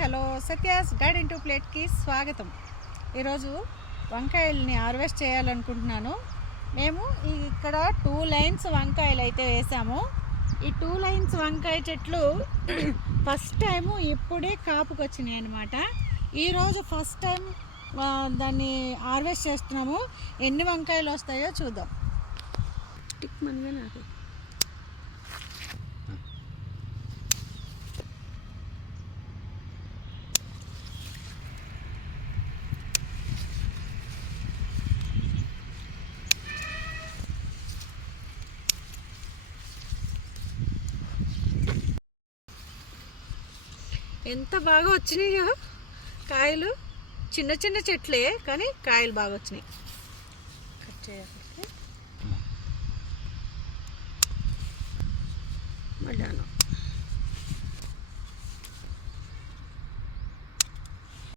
Hello Satya's garden to ప్లేట్కి స్వాగతం. ఈరోజు వంకాయల్ని హార్వెస్ట్ చేయాలనుకుంటున్నాను. మేము ఇక్కడ 2 లైన్స్ వంకాయలు అయితే వేసాము. ఈ 2 లైన్స్ వంకాయ చెట్లు ఫస్ట్ టైము ఇప్పుడే కాపుకొచ్చినాయి అన్నమాట. ఈరోజు ఫస్ట్ టైం దాన్ని హార్వెస్ట్ చేస్తున్నాము. ఎన్ని వంకాయలు వస్తాయో చూద్దాం. టిక్ మనగా నాకు ఎంత బాగా వచ్చినాయో కాయలు. చిన్న చిన్న చెట్లే కానీ కాయలు బాగా వచ్చినాయి. కట్ చేయాలి.